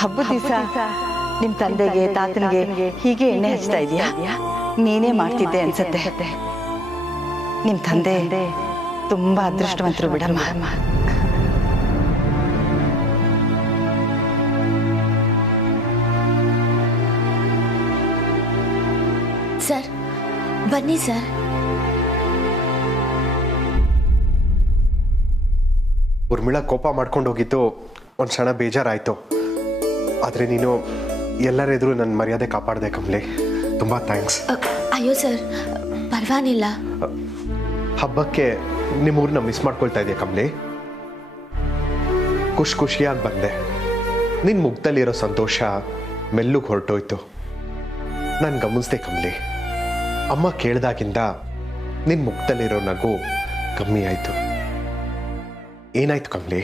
ಹಬ್ಬದ ದಿವಸ ನಿಮ್ಮ ತಂದೆಗೆ ತಾತನಿಗೆ ಹೀಗೆ ಎಣ್ಣೆ ಹಚ್ತಾ ಇದೀಯಾ? ನೀನೇ ಮಾಡ್ತಿದ್ದೆ ಅನ್ಸತ್ತೆ. ನಿಮ್ಮ ತಂದೆ ತುಂಬಾ ಅದೃಷ್ಟವಂತರು ಬಿಡಮ್ಮ. ಸರ್ ಬನ್ನಿ ಸರ್. ಉರ್ಮಿಳಾ ಕೋಪ ಮಾಡ್ಕೊಂಡು ಹೋಗಿದ್ದು ಒಂದು ಕ್ಷಣ ಬೇಜಾರಾಯಿತು. ಆದರೆ ನೀನು ಎಲ್ಲರೆದುರು ನನ್ನ ಮರ್ಯಾದೆ ಕಾಪಾಡಿದೆ ಕಮಲಿ. ತುಂಬ ಥ್ಯಾಂಕ್ಸ್. ಅಯ್ಯೋ ಸರ್ ಪರವಾಗಿಲ್ಲ. ಹಬ್ಬಕ್ಕೆ ನಿಮ್ಮೂರನ್ನ ಮಿಸ್ ಮಾಡ್ಕೊಳ್ತಾ ಇದೆಯಾ ಕಮಲಿ? ಖುಷಿಯಾಗಿ ಬಂದೆ. ನಿನ್ನ ಮುಖದಲ್ಲಿರೋ ಸಂತೋಷ ಮೆಲ್ಲಗೆ ಹೊರಟೋಯ್ತು. ನಾನು ಗಮನಿಸ್ದೆ ಕಮಲಿ. ಅಮ್ಮ ಕೇಳಿದಾಗಿಂದ ನಿನ್ನ ಮುಖದಲ್ಲಿರೋ ನಗು ಕಮ್ಮಿ ಆಯಿತು. ಏನಾಯ್ತು ಕಮಲಿ?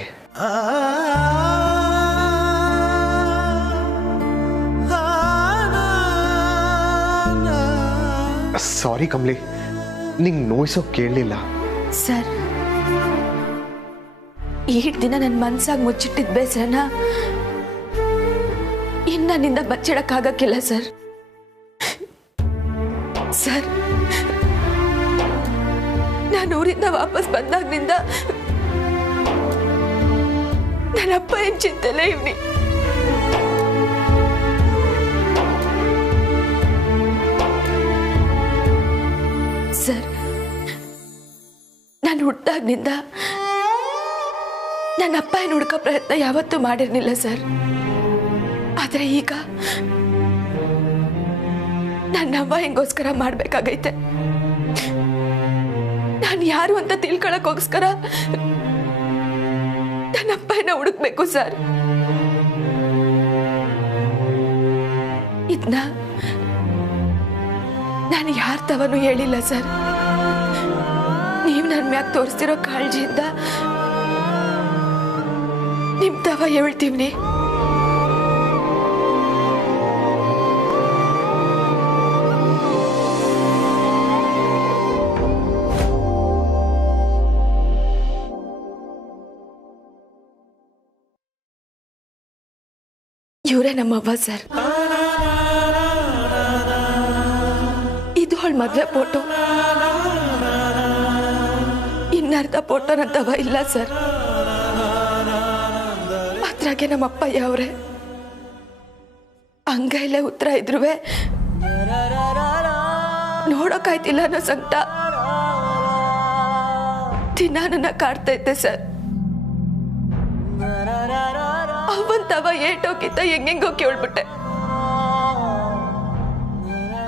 ಸಾರಿ ಕಮಲಿ, ನಿಂಗೆ ನೋಯಿಸೋ ಕೇಳಲಿಲ್ಲ. ಸರ್ ಈಟ್ ದಿನ ನನ್ನ ಮನ್ಸಾಗಿ ಮುಚ್ಚಿಟ್ಟಿದ್ದ ಬೇಸರನ ಇನ್ನನಿಂದ ಬಚ್ಚಿಡಕ್ಕಾಗಕ್ಕಿಲ್ಲ ಸರ್. ಸರ್ ನಾನು ಊರಿಂದ ವಾಪಸ್ ಬಂದಾಗ್ನಿಂದ ನನ್ನಪ್ಪ ಏನ್ ಚಿಂತೆಲ್ಲ ಇವ್ನಿ. ಸರ್ ನಾನು ಹುಟ್ಟಾಗ್ನಿಂದ ನನ್ನಪ್ಪ ಏನು ಹುಡುಕೋ ಪ್ರಯತ್ನ ಯಾವತ್ತೂ ಮಾಡಿರ್ಲಿಲ್ಲ ಸರ್. ಆದರೆ ಈಗ ನನ್ನಮ್ಮ ಹೆಂಗೋಸ್ಕರ ಮಾಡ್ಬೇಕಾಗೈತೆ. ನಾನು ಯಾರು ಅಂತ ತಿಳ್ಕೊಳಕ್ಕೋಸ್ಕರ ನನ್ನಪ್ಪನ ಹುಡುಕ್ಬೇಕು ಸರ್. ಇದನ್ನ ನಾನು ಯಾರ ತವನು ಹೇಳಿಲ್ಲ ಸರ್. ನೀವು ನನ್ನ ಮ್ಯಾಗ ತೋರಿಸ್ತಿರೋ ಕಾಳಜಿಯಿಂದ ನಿಮ್ ತವ ಹೇಳ್ತೀವಿ. ಇವರೇ ನಮ್ಮವ್ವ ಸರ್. ಇದು ಅವಳ ಮದ್ವೆ ಫೋಟೋ. ಇನ್ನರ್ಧ ಫೋಟೋ ನನ್ನವ ಇಲ್ಲ ಸರ್. ಅದ್ರಾಗೆ ನಮ್ಮಪ್ಪ ಯಾವ್ರೆ ಅಂಗೈಲೆ ಉತ್ತರ ಇದ್ರುವೆ ನೋಡೋಕಾಯ್ತಿಲ್ಲ ಅನ್ನೋ ಸಂಕಟ ದಿನ ನನ್ನ ಕಾಡ್ತೈತೆ ಸರ್. ಅವಂತವ ಏಟೋಕಿತ್ತ ಹೆಂಗೆಂಗೋ ಕೇಳ್ಬಿಟ್ಟೆ.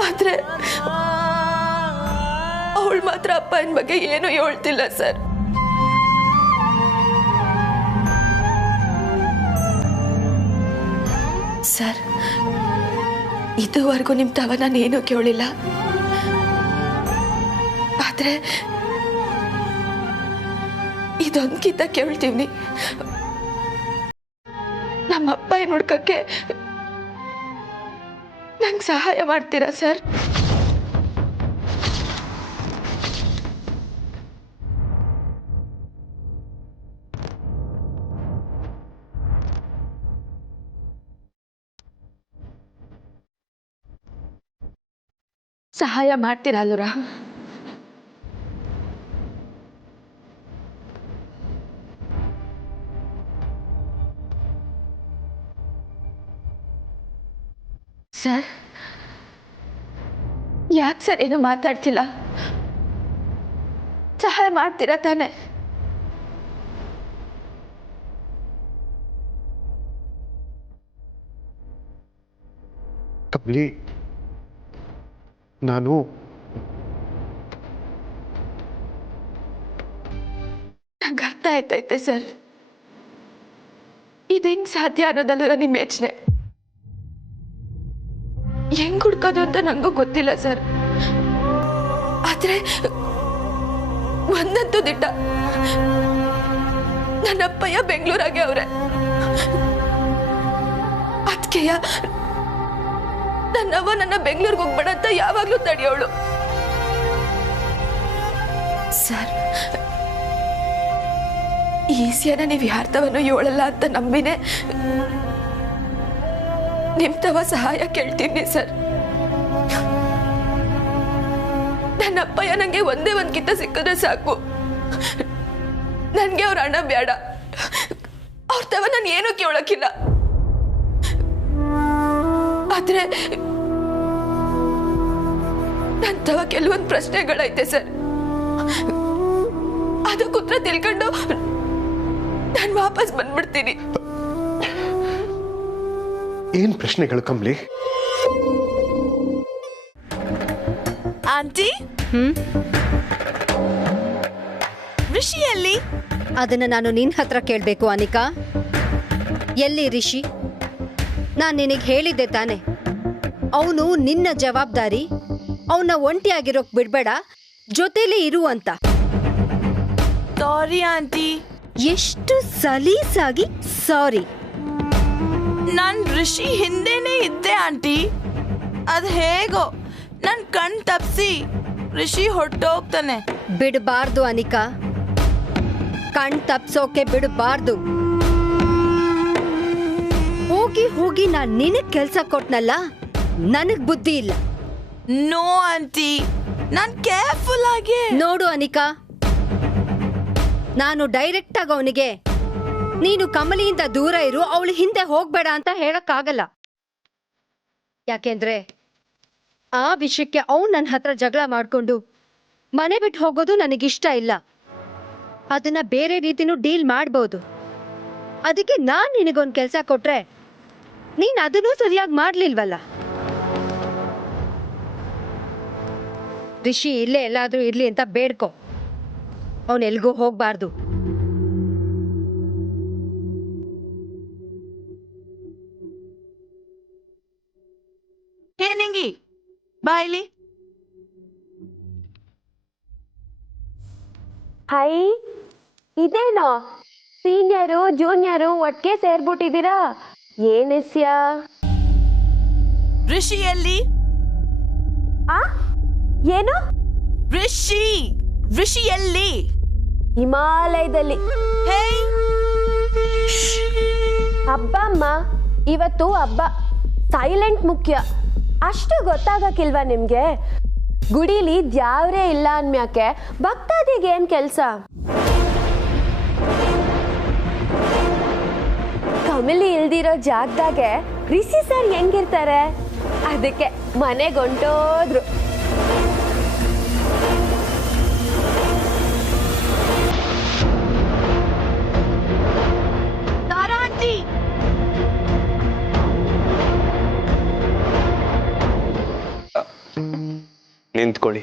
ಆದ್ರೆ ಅವಳು ಮಾತ್ರ ಅಪ್ಪನ ಬಗ್ಗೆ ಏನು ಹೇಳ್ತಿಲ್ಲ ಸರ್. ಸರ್ ಇದುವರೆಗೂ ನಿಮ್ ತವ ನಾನೇನು ಕೇಳಿಲ್ಲ. ಆದ್ರೆ ಇದೊಂದ್ಕಿಂತ ಕೇಳ್ತೀವಿ. ನಮ್ಮಪ್ಪ ಏನು ಹುಡ್ಕಕ್ಕೆ ನಂಗೆ ಸಹಾಯ ಮಾಡ್ತೀರಾ ಸರ್? ಸಹಾಯ ಮಾಡ್ತೀರಾ ಅಲ್ವರ? ಸರ್ ಯಾಕೆ ಸರ್ ಏನು ಮಾತಾಡ್ತಿಲ್ಲ? ಸಹಾಯ ಮಾಡ್ತೀರಾ ತಾನೆ? ಕಮಲಿ, ನಾನು ನಂಗೆ ಅರ್ಥ ಆಯ್ತೈತೆ ಸರ್. ಇದೇನು ಸಾಧ್ಯ ಅನ್ನೋದಲ್ಲ ನಿಮ್ಮ ಯೋಚನೆ. ಹೆಂಗ್ ಹುಡ್ಕೋದು ಅಂತ ನಂಗೂ ಗೊತ್ತಿಲ್ಲ ಸರ್. ಆದ್ರೆ ಒಂದಂತೂ ದಿಟ್ಟ, ನನ್ನಪ್ಪಯ್ಯ ಬೆಂಗಳೂರಾಗೆ ಅವ್ರೆ. ಅದಕ್ಕೆಯ ನನ್ನವ್ವ ನನ್ನ ಬೆಂಗಳೂರಿಗೆ ಹೋಗ್ಬೇಡ ಅಂತ ಯಾವಾಗ್ಲೂ ತಡೆಯೋಳು. ಸರ್ ಈ ವಿಷಯನ ನೀವು ಯಾರ್ತವನು ಹೇಳಲ್ಲ ಅಂತ ನಂಬಿನೇ ನಿಮ್ ತವ ಸಹಾಯ ಕೇಳ್ತೀನಿ ಸರ್. ನನ್ನ ಅಪ್ಪಯ್ಯ ನಂಗೆ ಒಂದೇ ಒಂದ್ ಕಿತ್ತ ಸಿಕ್ಕಿದ್ರೆ ಸಾಕು. ನನ್ಗೆ ಅವ್ರ ಹಣ ಬೇಡ. ಅವ್ರ ತವ ನಾನು ಏನೂ ಕೇಳೋಕಿಲ್ಲ. ಆದ್ರೆ ನನ್ನ ತವ ಕೆಲವೊಂದು ಪ್ರಶ್ನೆಗಳೈತೆ ಸರ್. ಅದಕ್ಕೆ ಉತ್ತರ ತಿಳ್ಕೊಂಡು ನಾನು ವಾಪಸ್ ಬಂದ್ಬಿಡ್ತೀನಿ. ಏನ್ ಪ್ರಶ್ನೆಗಳು ಕಮ್ಲಿ? ಆಂಟಿ, ಋಷಿಯಲ್ಲಿ ಅದನ್ನ ನಾನು ನಿನ್ನ ಹತ್ರ ಕೇಳಬೇಕು ಅನಿಕಾ. ಎಲ್ಲಿ ರಿಷಿ? ನಾನು ನಿನಗೆ ಹೇಳಿದ್ದೆ ತಾನೆ, ಅವನು ನಿನ್ನ ಜವಾಬ್ದಾರಿ, ಅವನ ಒಂಟಿಯಾಗಿರೋಕ್ ಬಿಡ್ಬೇಡ, ಜೊತೆಲೇ ಇರು ಅಂತ. Sorry aunty. ಎಷ್ಟು ಸಲೀಸಾಗಿ ಸಾರಿ. ನಾನ್ ಋಷಿ ಹಿಂದೆನೇ ಇದ್ದೆ ಆಂಟಿ. ಅದ್ ಹೇಗೋ ನನ್ ಕಣ್ ತಪ್ಸಿ ಋಷಿ ಹೊರಟೋಗ್ತಾನೆ. ಬಿಡಬಾರ್ದು ಅನಿಕಾ, ಕಣ್ ತಪ್ಸೋಕೆ ಬಿಡಬಾರ್ದು. ಹೋಗಿ ಹೋಗಿ ನಾನ್ ನಿನಗ್ ಕೆಲ್ಸ ಕೊಟ್ನಲ್ಲ, ನನಗ್ ಬುದ್ಧಿ ಇಲ್ಲ. ನೋ ಆಂಟಿ, ನಾನ್ ಕೇರ್ಫುಲ್ ಆಗಿ. ನೋಡು ಅನಿಕಾ, ನಾನು ಡೈರೆಕ್ಟ್ ಆಗಿ ಅವನಿಗೆ ನೀನು ಕಮಲಿಯಿಂದ ದೂರ ಇರು, ಅವಳು ಹಿಂದೆ ಹೋಗ್ಬೇಡ ಅಂತ ಹೇಳಕ್ಕಾಗಲ್ಲ. ಯಾಕೆಂದ್ರೆ ಆ ವಿಷಯಕ್ಕೆ ಅವನು ನನ್ನ ಹತ್ರ ಜಗಳ ಮಾಡ್ಕೊಂಡು ಮನೆ ಬಿಟ್ಟು ಹೋಗೋದು ನನಗಿಷ್ಟ ಇಲ್ಲ. ಅದನ್ನ ಬೇರೆ ರೀತಿನೂ ಡೀಲ್ ಮಾಡ್ಬೋದು. ಅದಕ್ಕೆ ನಾನ್ ನಿನಗೊಂದು ಕೆಲಸ ಕೊಟ್ರೆ ನೀನ್ ಅದನ್ನೂ ಸರಿಯಾಗಿ ಮಾಡ್ಲಿಲ್ವಲ್ಲ. ರಿಷಿ ಇಲ್ಲೇ ಎಲ್ಲಾದ್ರೂ ಇರ್ಲಿ ಅಂತ ಬೇಡ್ಕೊ, ಅವನ್ ಎಲ್ಗೂ ಹೋಗ್ಬಾರ್ದು. ಹೇ ನಿಂಗಿ, ಬಾ ಇಲ್ಲಿ. ಹೈ, ಇದೇನೋ ಸೀನಿಯರು ಜೂನಿಯರು ಒಟ್ಟಿಗೆ ಸೇರ್ಬಿಟ್ಟಿದ್ದೀರಾ? ಏನಿಸ್ಯ? ಋಷಿಯಲ್ಲಿ ಏನು? ಋಷಿಯಲ್ಲಿ ಹಿಮಾಲಯದಲ್ಲಿ. ಹೇ, ಹಬ್ಬ ಅಮ್ಮ, ಇವತ್ತು ಹಬ್ಬ. ಸೈಲೆಂಟ್ ಮುಖ್ಯ. ಅಷ್ಟು ಗೊತ್ತಾಗಕ್ಕಿಲ್ವಾ ನಿಮ್ಗೆ? ಗುಡಿಲಿ ದ್ಯಾವ್ರೇ ಇಲ್ಲ ಅನ್ಮ್ಯಾಕೆ ಭಕ್ತಾದಿಗೆ ಏನ್ ಕೆಲ್ಸ? ಕಮಲಿ ಇಲ್ದಿರೋ ಜಾಗದಾಗೆ ರಿಷಿ ಸರ್ ಹೆಂಗಿರ್ತಾರೆ? ಅದಕ್ಕೆ ಮನೆಗೊಂಟೋದ್ರು. ಆಂಟಿ, ನಿಂತ್ಕೊಳ್ಳಿ.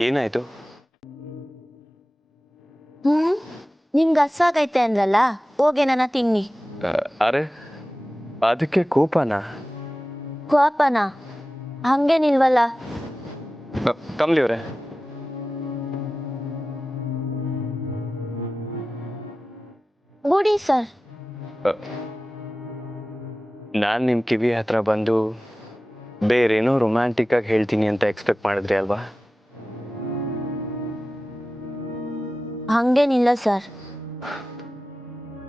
ಏನಾಯ್ತು? ನಿಮ್ಗೆ ಹಸ್ವಾಗೈತೆ ಅಂದ್ರಲ್ಲ, ಹೋಗೇನ ತಿನ್ನಿ. ಅರೆ, ಅದಕ್ಕೆ ಕೋಪನಾ? ಕೋಪನ ಹಂಗೇನಿಲ್ವಲ್ಲ. ಕಮಲಿ ಅವರೇ, ಗುಡಿ ಸರ್. ನಾನು ನಿಮ್ಮ ಕಿವಿ ಹತ್ರ ಬಂದು ಬೇರೇನೋ ರೊಮ್ಯಾಂಟಿಕ್ ಆಗಿ ಹೇಳ್ತೀನಿ ಅಂತ ಎಕ್ಸ್ಪೆಕ್ಟ್ ಮಾಡಿದ್ರಿ ಅಲ್ವಾ? ಹಂಗೇನಿಲ್ಲ ಸರ್.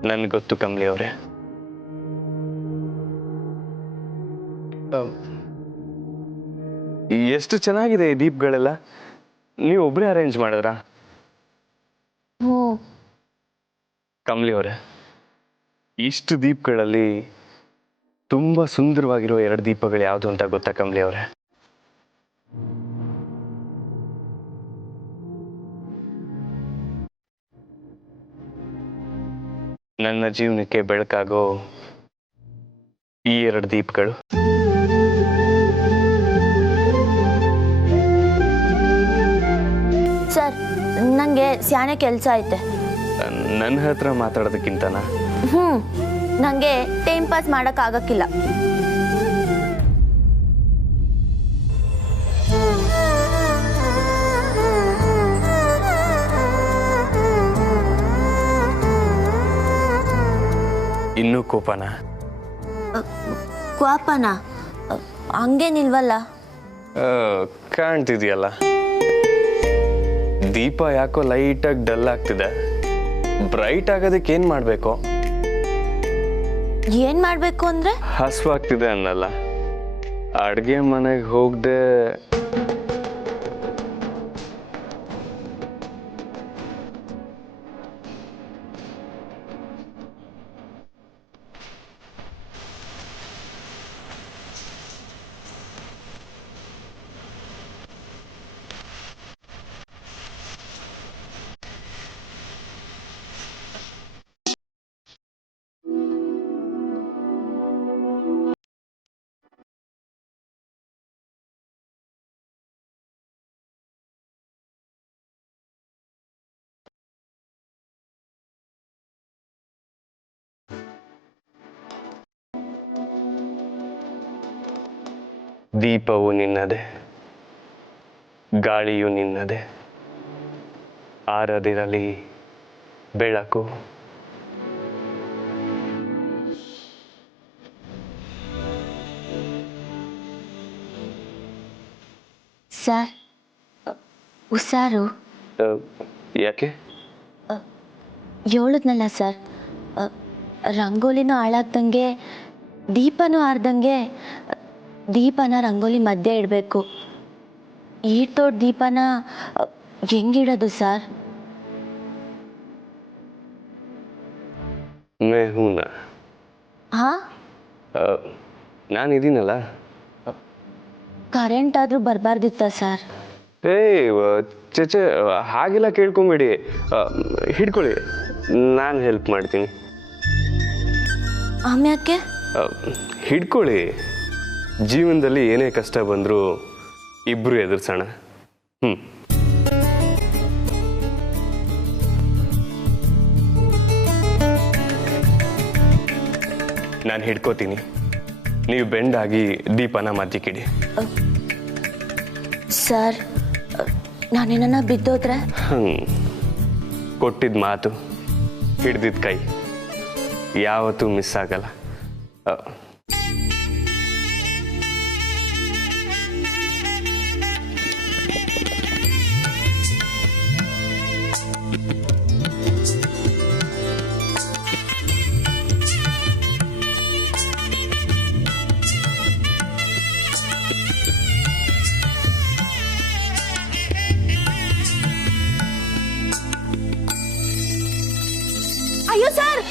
ನನ್ಗೆ ಗೊತ್ತು ಕಮಲಿ ಅವರೇ. ಎಷ್ಟು ಚೆನ್ನಾಗಿದೆ ಈ ದೀಪ್ಗಳೆಲ್ಲ. ನೀವು ಒಬ್ಬರೇ ಅರೇಂಜ್ ಮಾಡಿದ್ರಾ? ಕಮಲಿ ಅವರೇ, ಇಷ್ಟು ದೀಪಗಳಲ್ಲಿ ತುಂಬಾ ಸುಂದರವಾಗಿರೋ 2 ದೀಪಗಳು ಯಾವುದು ಅಂತ ಗೊತ್ತಾ ಕಮಲಿ ಅವರೇ? ನನ್ನ ಜೀವನಕ್ಕೆ ಬೆಳಕಾಗೋ ಈ 2 ದೀಪಗಳು. ಸರ್, ನಂಗೆ ಸ್ಯಾನೆ ಕೆಲಸ ಐತೆ. ನನ್ನ ಹತ್ರ ಮಾತಾಡೋದಕ್ಕಿಂತನಾ? ನಂಗೆ ಟೈಮ್ ಪಾಸ್ ಮಾಡಕ್ ಆಗಕ್ಕಿಲ್ಲ. ಇನ್ನೂ ಕೋಪನಾ? ಕೋಪನ ಹಂಗೇನಿಲ್ವಲ್ಲ. ಕಾಣ್ತಿದೆಯಲ್ಲ, ದೀಪ ಯಾಕೋ ಲೈಟಾಗಿ ಡಲ್ ಆಗ್ತಿದೆ. ಬ್ರೈಟ್ ಆಗೋದಕ್ಕೆ ಏನ್ ಮಾಡ್ಬೇಕು? ಏನು ಮಾಡಬೇಕು ಅಂದರೆ? ಹಸುವಾಗ್ತಿದೆ ಅನ್ನಲ್ಲ, ಅಡುಗೆ ಮನೆಗೆ ಹೋಗದೆ ದೀಪವು ನಿನ್ನದೆ, ಗಾಳಿಯು ನಿನ್ನದೆ, ಆರದಿರಲಿ ಬೆಳಕು. ಸರ್, ಹುಷಾರು. ಯಾಕೆ? ಹೇಳಿದ್ನಲ್ಲ ಸರ್, ರಂಗೋಲಿನೂ ಹಾಳಾಗ್ದಂಗೆ ದೀಪನೂ ಆರ್ದಂಗೆ ದೀಪನ ರಂಗೋಲಿ ಮಧ್ಯೆ ಇಡಬೇಕು. ಈಟೋಟ್ ದೀಪನ ಹೆಂಗಿಡೋದು ಸರ್? ಮೇಹೂನ ಹಾಂ, ನಾನಿದ್ದೀನಲ್ಲ. ಕರೆಂಟ್ ಆದರೂ ಬರಬಾರ್ದಿತ್ತ ಸರ್? ಚೇಚೆ ಹಾಗೆಲ್ಲ ಕೇಳ್ಕೊಂಬೇಡಿ, ಹಿಡ್ಕೊಳ್ಳಿ, ನಾನು ಹೆಲ್ಪ್ ಮಾಡ್ತೀನಿ. ಆಮ್ಯಾಕೆ? ಹಿಡ್ಕೊಳ್ಳಿ, ಜೀವನದಲ್ಲಿ ಏನೇ ಕಷ್ಟ ಬಂದರೂ ಇಬ್ಬರು ಎದುರಿಸೋಣ. ನಾನು ಹಿಡ್ಕೋತೀನಿ, ನೀವು ಬೆಂಡಾಗಿ ದೀಪನ ಮಧ್ಯಕ್ಕಿಡಿ. ಸರ್, ನಾನೇನ ಬಿದ್ದೋದ್ರೆ? ಕೊಟ್ಟಿದ್ದ ಮಾತು, ಹಿಡ್ದಿದ್ದ ಕೈ ಯಾವತ್ತೂ ಮಿಸ್ ಆಗಲ್ಲ. ಅಯ್ಯೋ ಸರ್!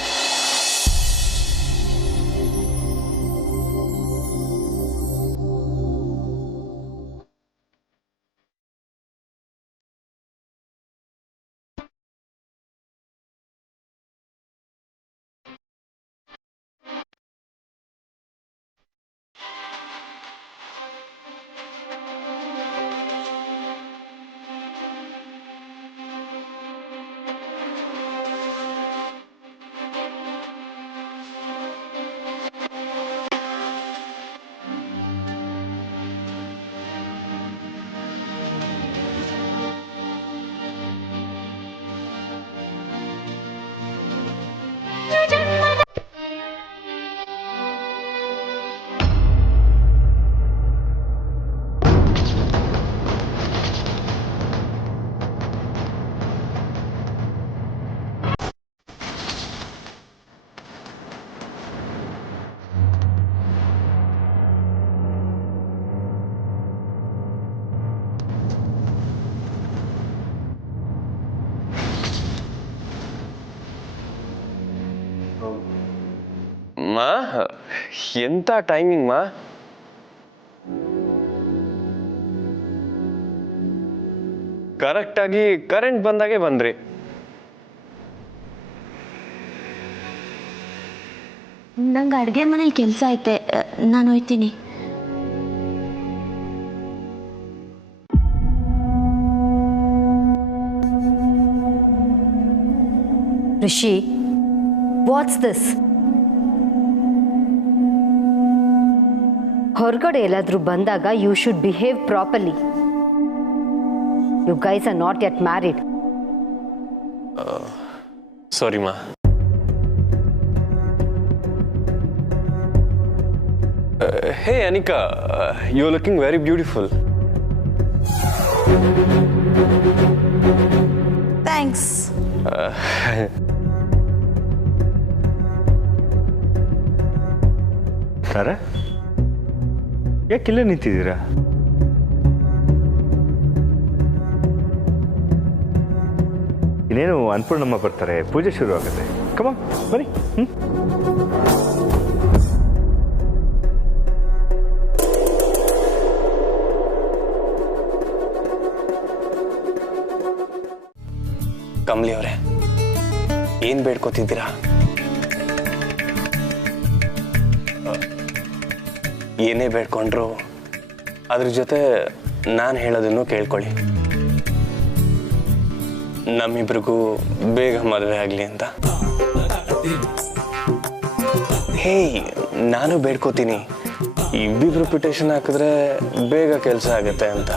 ಮಾ, ಎಂತ ಟೈಮಿಂಗ್ ಮಾ? ಕರೆಕ್ಟಾಗಿ ಕರೆಂಟ್ ಬಂದಾಗೆ ಬಂದ್ರಿ. ನಂಗೆ ಅಡುಗೆ ಮನೇಲಿ ಕೆಲಸ ಐತೆ, ನಾನು ಹೋಯ್ತೀನಿ. Rishi, what's this? ಹೊರಗಡೆ ಎಲ್ಲಾದ್ರೂ ಬಂದಾಗ you should behave properly. You guys are not yet married. Sorry ಮಾ. Hey Anika, you are looking very beautiful. Thanks. ಸರ ಯಾಕೆ ಇಲ್ಲೇ ನಿಂತಿದ್ದೀರಾ? ಇನ್ನೇನು ಅನ್ನಪೂರ್ಣಮ್ಮ ಬರ್ತಾರೆ, ಪೂಜೆ ಶುರು ಆಗುತ್ತೆ. ಕಮಾನ್ ಬನ್ನಿ. ಕಮಲಿ ಅವರೇ, ಏನ್ ಬೇಡ್ಕೋತಿದ್ದೀರಾ? ಏನೇ ಬೇಡ್ಕೊಂಡ್ರು ಅದ್ರ ಜೊತೆ ನಾನು ಹೇಳೋದನ್ನು ಕೇಳ್ಕೊಳ್ಳಿ. ನಮ್ಮಿಬ್ರಿಗೂ ಬೇಗ ಮದುವೆ ಆಗಲಿ ಅಂತ. ಹೇ, ನಾನು ಬೇಡ್ಕೋತೀನಿ, ಇಬ್ಬಿಬ್ರು ಪಿಟಿಷನ್ ಹಾಕಿದ್ರೆ ಬೇಗ ಕೆಲಸ ಆಗತ್ತೆ ಅಂತ.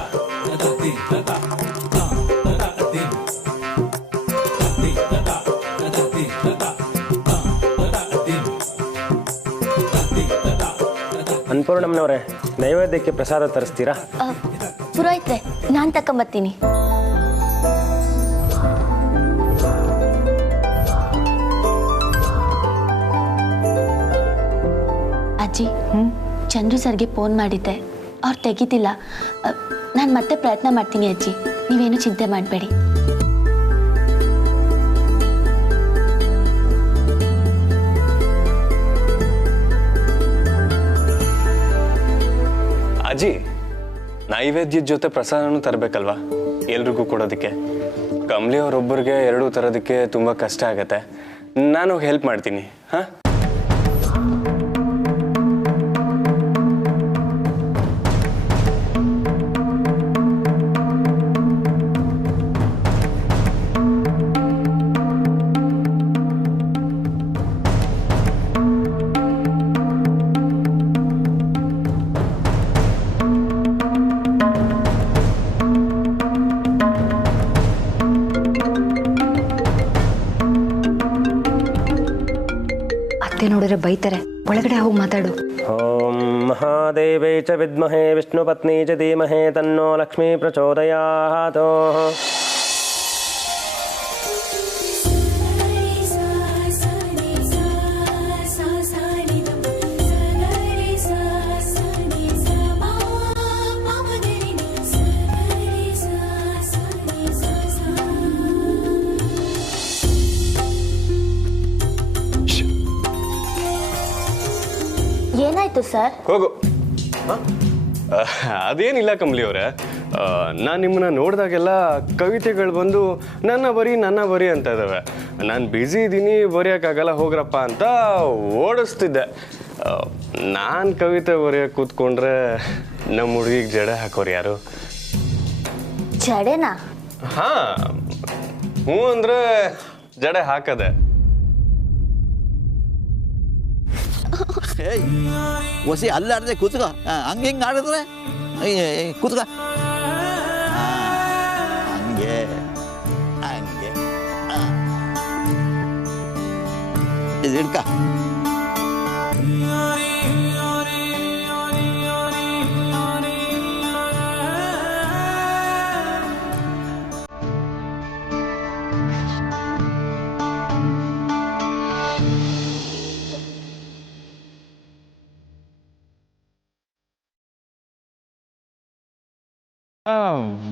ಅನ್ನಪೂರ್ಣಮ್ಮನವರೇ, ನೈವೇದ್ಯಕ್ಕೆ ಪ್ರಸಾದ ತರಿಸ್ತೀರಾ? ಪುರೋಹಿತ್ರೆ, ನಾನು ತಕೊಂಬತ್ತೀನಿ. ಅಜ್ಜಿ, ಚಂದ್ರು ಸರ್ಗೆ ಫೋನ್ ಮಾಡಿದ್ದೆ, ಅವ್ರು ತೆಗಿತಿಲ್ಲ. ನಾನು ಮತ್ತೆ ಪ್ರಯತ್ನ ಮಾಡ್ತೀನಿ ಅಜ್ಜಿ, ನೀವೇನು ಚಿಂತೆ ಮಾಡಬೇಡಿ. ಅಜ್ಜಿ, ನೈವೇದ್ಯದ ಜೊತೆ ಪ್ರಸಾದನೂ ತರಬೇಕಲ್ವಾ ಎಲ್ರಿಗೂ ಕೊಡೋದಕ್ಕೆ. ಕಮಲಿ ಅವರೊಬ್ಬರಿಗೆ ಎರಡೂ ತರೋದಕ್ಕೆ ತುಂಬ ಕಷ್ಟ ಆಗತ್ತೆ. ನಾನು ಹೆಲ್ಪ್ ಮಾಡ್ತೀನಿ. ಹಾಂ, ನೋಡಿದ್ರೆ ಬೈತಾರೆ, ಒಳಗಡೆ ಹೋಗಿ ಮಾತಾಡು. ಓಂ ಮಹಾದೇವೈ ಚ ವಿದ್ಮಹೇ ವಿಷ್ಣು ಪತ್ನಿ ಚ ಧೀಮಹಿ ತನ್ನೋ ಲಕ್ಷ್ಮೀ ಪ್ರಚೋದಯಾತ್. ಏನಾಯ್ತು ಸರ್? ಹೋಗು. ಅದೇನಿಲ್ಲ ಕಮಲಿ ಅವರೇ, ನಾನು ನಿಮ್ಮನ್ನ ನೋಡಿದಾಗೆಲ್ಲ ಕವಿತೆಗಳು ಬಂದು ನನ್ನ ಬರಿ ಅಂತ ಇದ್ದಾವೆ. ನಾನು ಬ್ಯುಸಿ ಇದ್ದೀನಿ, ಬರೆಯೋಕ್ಕಾಗಲ್ಲ ಹೋಗ್ರಪ್ಪ ಅಂತ ಓಡಿಸ್ತಿದ್ದೆ. ನಾನು ಕವಿತೆ ಬರೆಯೋಕೆ ಕೂತ್ಕೊಂಡ್ರೆ ನಮ್ಮ ಹುಡುಗಿಗೆ ಜಡೆ ಹಾಕೋರು ಯಾರು? ಜಡೆನಾ? ಹಾಂ, ಹ್ಞೂ ಅಂದರೆ ಜಡೆ ಹಾಕದೆ. ಒಸಿ ಅಲ್ಲಾಡ್ದೆ ಕೂತ್ಕೋ, ಹಂಗೆ ಹಿಂಗೆ ಆಡಿದ್ರೆ ಕೂತ್ಕೋ, ಹಂಗೆ ಹಂಗೆ ಇದು ಹಿಡ್ಕ.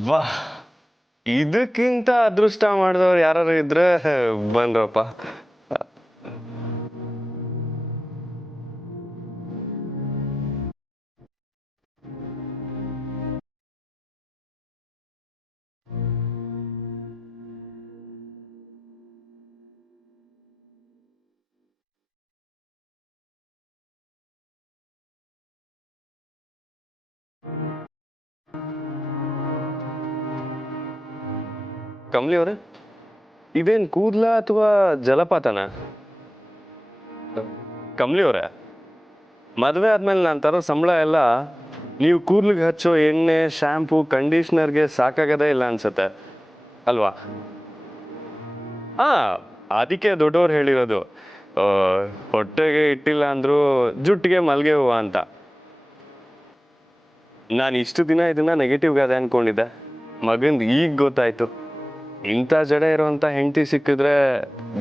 ವಾಹ್, ಇದಕ್ಕಿಂತ ಅದೃಷ್ಟ ಮಾಡಿದವ್ರು ಯಾರು ಇದ್ರೆ ಬಂದ್ರಪ್ಪ. ಕಮಲಿ ಅವರೇ, ಇದೇನು ಕೂದಲ ಅಥವಾ ಜಲಪಾತನ? ಕಮಲಿ ಅವರೇ, ಮದುವೆ ಆದ್ಮೇಲೆ ನಾನು ತರೋ ಸಂಬಳ ಎಲ್ಲ ನೀವು ಕೂದಲಿಗೆ ಹಚ್ಚೋ ಎಣ್ಣೆ, ಶ್ಯಾಂಪು, ಕಂಡೀಷ್ನರ್ಗೆ ಸಾಕಾಗದೇ ಇಲ್ಲ ಅನ್ಸುತ್ತೆ ಅಲ್ವಾ? ಅದಕ್ಕೆ ದೊಡ್ಡವ್ರು ಹೇಳಿರೋದು, ಹೊಟ್ಟೆಗೆ ಇಟ್ಟಿಲ್ಲ ಅಂದ್ರು ಜುಟ್ಟಿಗೆ ಮಲ್ಗೆ ಹೂವು ಅಂತ. ನಾನು ಇಷ್ಟು ದಿನ ಇದನ್ನ ನೆಗೆಟಿವ್ ಗಾದೆ ಅನ್ಕೊಂಡಿದ್ದೆ. ಮಗಂದು ಈಗ ಗೊತ್ತಾಯ್ತು, ಇಂಥ ಜಡೆ ಇರೋಂಥ ಹೆಂಡತಿ ಸಿಕ್ಕಿದ್ರೆ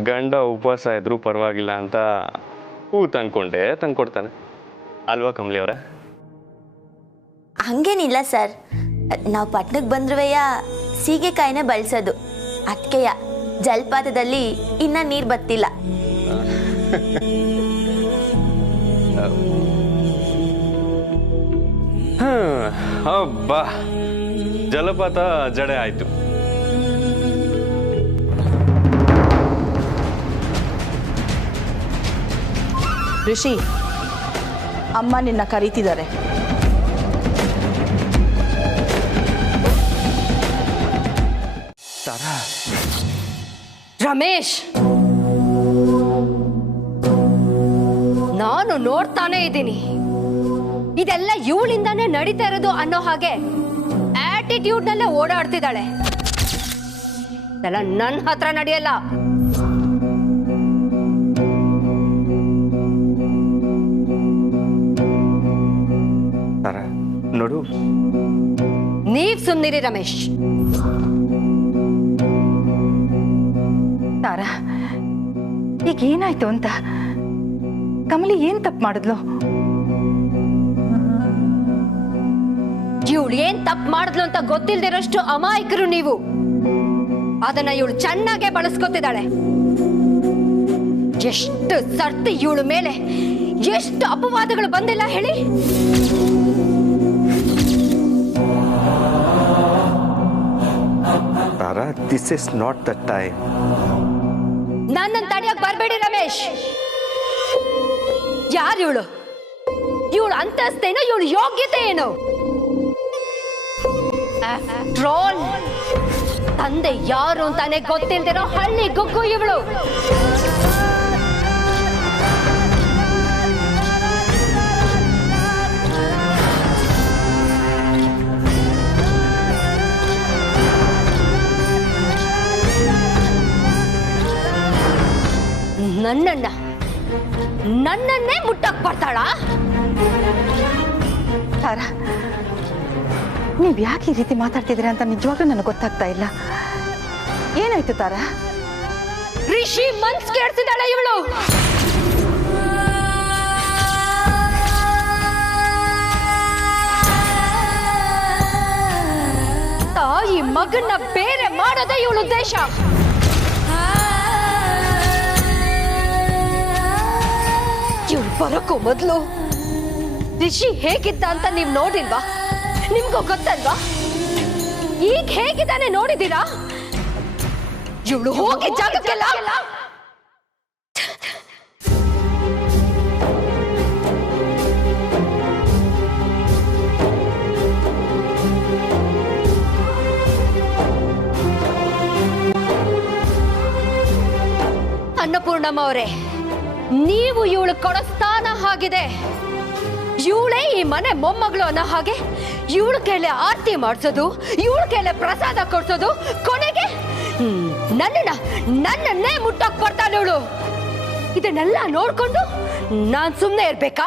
ಗಂಡ ಉಪವಾಸ ಇದ್ರು ಪರವಾಗಿಲ್ಲ ಅಂತ ಹೂ ತಂದ್ಕೊಂಡೆ ತಂದ್ಕೊಡ್ತಾನೆ. ಅಲ್ವಾ ಕಮಲಿ ಅವರೇ? ಹಂಗೇನಿಲ್ಲ ಸರ್, ನಾವು ಪಟ್ಟಣಕ್ಕೆ ಬಂದ್ರವೆಯ ಸೀಗೆಕಾಯಿನೇ ಬಳಸೋದು. ಅದಕ್ಕೆಯ ಜಲಪಾತದಲ್ಲಿ ಇನ್ನ ನೀರು ಬತ್ತಿಲ್ಲ. ಹಬ್ಬಾ, ಜಲಪಾತ ಜಡೆ ಆಯ್ತು. ಋಷಿ, ಅಮ್ಮ ನಿನ್ನ ಕರೀತಿದ್ದಾರೆ. ರಮೇಶ್, ನಾನು ನೋಡ್ತಾನೆ ಇದ್ದೀನಿ, ಇದೆಲ್ಲ ಇವಳಿಂದಾನೇ ನಡೀತಾ ಇರೋದು ಅನ್ನೋ ಹಾಗೆ ಆಟಿಟ್ಯೂಡ್ ನಲ್ಲೇ ಓಡಾಡ್ತಿದ್ದಾಳೆ. ಇದೆಲ್ಲ ನನ್ನ ಹತ್ರ ನಡೆಯಲ್ಲ. ನೋಡು, ನೀವ್ ಸುಮ್ನಿರಿ ರಮೇಶ್. ತಾರಾ, ಈಗ ಏನಾಯ್ತು ಅಂತ? ಕಮಲಿ ಏನ್ ತಪ್ಪು ಮಾಡಿದ್ಲು? ಇವಳು ಏನ್ ತಪ್ಪು ಮಾಡಿದ್ಲು ಅಂತ ಗೊತ್ತಿಲ್ದಿರೋಷ್ಟು ಅಮಾಯಕರು ನೀವು. ಅದನ್ನ ಇವಳು ಚೆನ್ನಾಗೆ ಬಳಸ್ಕೊತಿದ್ದಾಳೆ. ಎಷ್ಟು ಸರ್ತಿ ಇವಳ ಮೇಲೆ ಎಷ್ಟು ಅಪವಾದಗಳು ಬಂದಿಲ್ಲ ಹೇಳಿ. Tara, this is not the time. ನನ್ನನ್ನು ತಡೆಯಕ್ ಬರ್ಬೇಡಿ ರಮೇಶ್. ಯಾರು ಇವಳು? ಇವಳು ಅಂತಸ್ತೇನೋ, ಇವಳು ಯೋಗ್ಯತೆ ಏನು? ಟ್ರೋಲ್ ತಂದೆ ಯಾರು ಅಂತಾನೆ ಗೊತ್ತಿಲ್ದಿರೋ ಹಳ್ಳಿ ಗುಗ್ಗು ಇವಳು. ನನ್ನನ್ನೇ ಮುಟ್ಟಕ್ ಬರ್ತಾಳ? ತಾರಾ, ನೀವ್ ಯಾಕೆ ಈ ರೀತಿ ಮಾತಾಡ್ತಿದ್ದೀರಾ ಅಂತ ನಿಜವಾಗ್ಲೂ ನನಗೆ ಗೊತ್ತಾಗ್ತಾ ಇಲ್ಲ. ಏನಾಯ್ತು ತಾರಾ? ರಿಷಿ ಮನ್ಸ್ ಕೇಳ್ತಿದ್ದಾಳೆ ಇವಳು. ತಾಯಿ ಮಗನ್ನ ಬೇರೆ ಮಾಡೋದೇ ಇವಳ ಉದ್ದೇಶ. ಇವಳು ಬರೋಕ್ಕೂ ಮೊದಲು ರಿಷಿ ಹೇಗಿದ್ದ ಅಂತ ನೀವ್ ನೋಡಿಲ್ವಾ? ನಿಮ್ಗೂ ಗೊತ್ತಲ್ವಾ? ಈಗ ಹೇಗಿದ್ದಾನೆ ನೋಡಿದ್ದೀರಾ? ಇವಳು ಹೋಗಿ ಜಾಗಕ್ಕೆಲ್ಲ ಅನ್ನಪೂರ್ಣಮ್ಮ ಅವರೇ, ನೀವು ಇವಳು ಕೊಡೋ ಸ್ಥಾನ ಹಾಗಿದೆ. ಇವಳೇ ಈ ಮನೆ ಮೊಮ್ಮಗಳು ಅನ್ನೋ ಹಾಗೆ ಇವಳ ಕೈಲೆ ಆರತಿ ಮಾಡಿಸೋದು, ಇವಳ ಕೈಲೆ ಪ್ರಸಾದ ಕೊಡ್ಸೋದು, ಕೊನೆಗೆ ನನ್ನನ್ನೇ ಮುಟ್ಟಕ್ ಬರ್ತಾಳೆ ಇವಳು. ಇದನ್ನೆಲ್ಲ ನೋಡ್ಕೊಂಡು ನಾನ್ ಸುಮ್ಮನೆ ಇರ್ಬೇಕಾ?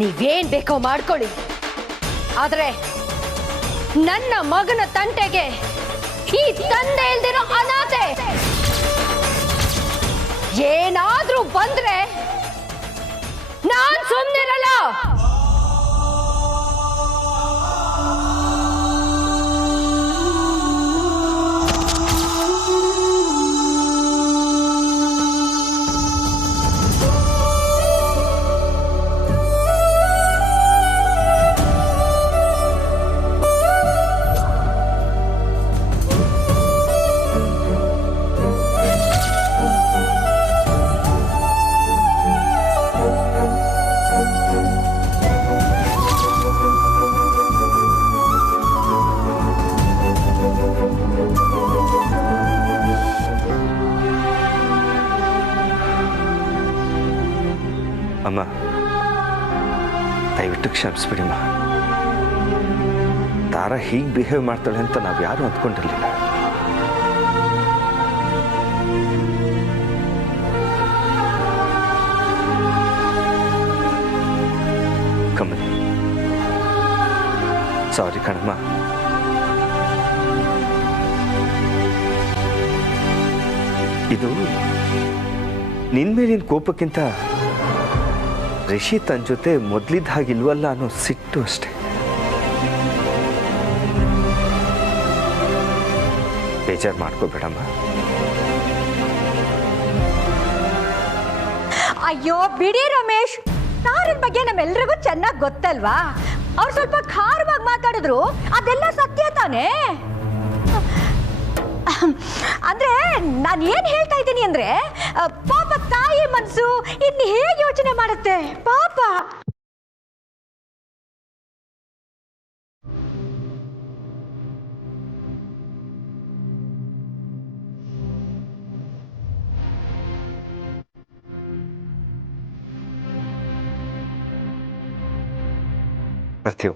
ನೀವೇನ್ ಬೇಕೋ ಮಾಡ್ಕೊಳ್ಳಿ, ಆದ್ರೆ ನನ್ನ ಮಗನ ತಂಟೆಗೆ ಈ ತಂದೆ ಇಲ್ದಿರೋ ಅನಾಥೆ ಏನಾದ್ರೂ ಬಂದ್ರೆ ನಾನ್ ಸುಮ್ಮನಿರಲ್ಲ. ಅಮ್ಮ, ದಯವಿಟ್ಟು ಕ್ಷಮಿಸ್ಬಿಡಿಮ್ಮ. ತಾರಾ ಹೀಗೆ ಬಿಹೇವ್ ಮಾಡ್ತಾಳೆ ಅಂತ ನಾವು ಯಾರು ಅಂದ್ಕೊಂಡಿರಲಿಲ್ಲ. ಕಮಲಿ, ಸಾರಿ ಕಣಮ್ಮ. ಇದು ನಿನ್ ಮೇಲಿನ ಕೋಪಕ್ಕಿಂತ ರಿಷಿ ತನ್ನ ಜೊತೆ ಮೊದಲಿದ್ದ ಹಾಗಿಲ್ವಲ್ಲ ಅನ್ನೋ ಸಿಟ್ಟು ಅಷ್ಟೆ. ಬೇಜಾರು ಮಾಡ್ಕೋಬೇಡಮ್ಮ. ಅಯ್ಯೋ ಬಿಡಿ ರಮೇಶ್, ಸಾರಿನ ಬಗ್ಗೆ ನಮ್ಮೆಲ್ರಿಗೂ ಚೆನ್ನಾಗಿ ಗೊತ್ತಲ್ವಾ? ಅವ್ರು ಸ್ವಲ್ಪ ಖಾರವಾಗಿ ಮಾತಾಡಿದ್ರು ಅದೆಲ್ಲ ಸತ್ಯ ತಾನೇ. ಅಂದ್ರೆ ನಾನು ಏನ್ ಹೇಳ್ತಾ ಇದ್ದೀನಿ ಅಂದ್ರೆ, ಪಾಪ ತಾಯಿ ಮನ್ಸು ಇನ್ನು ಹೇಗೆ ಯೋಚನೆ ಮಾಡುತ್ತೆ ಪಾಪ. ಬರ್ತೀವಿ.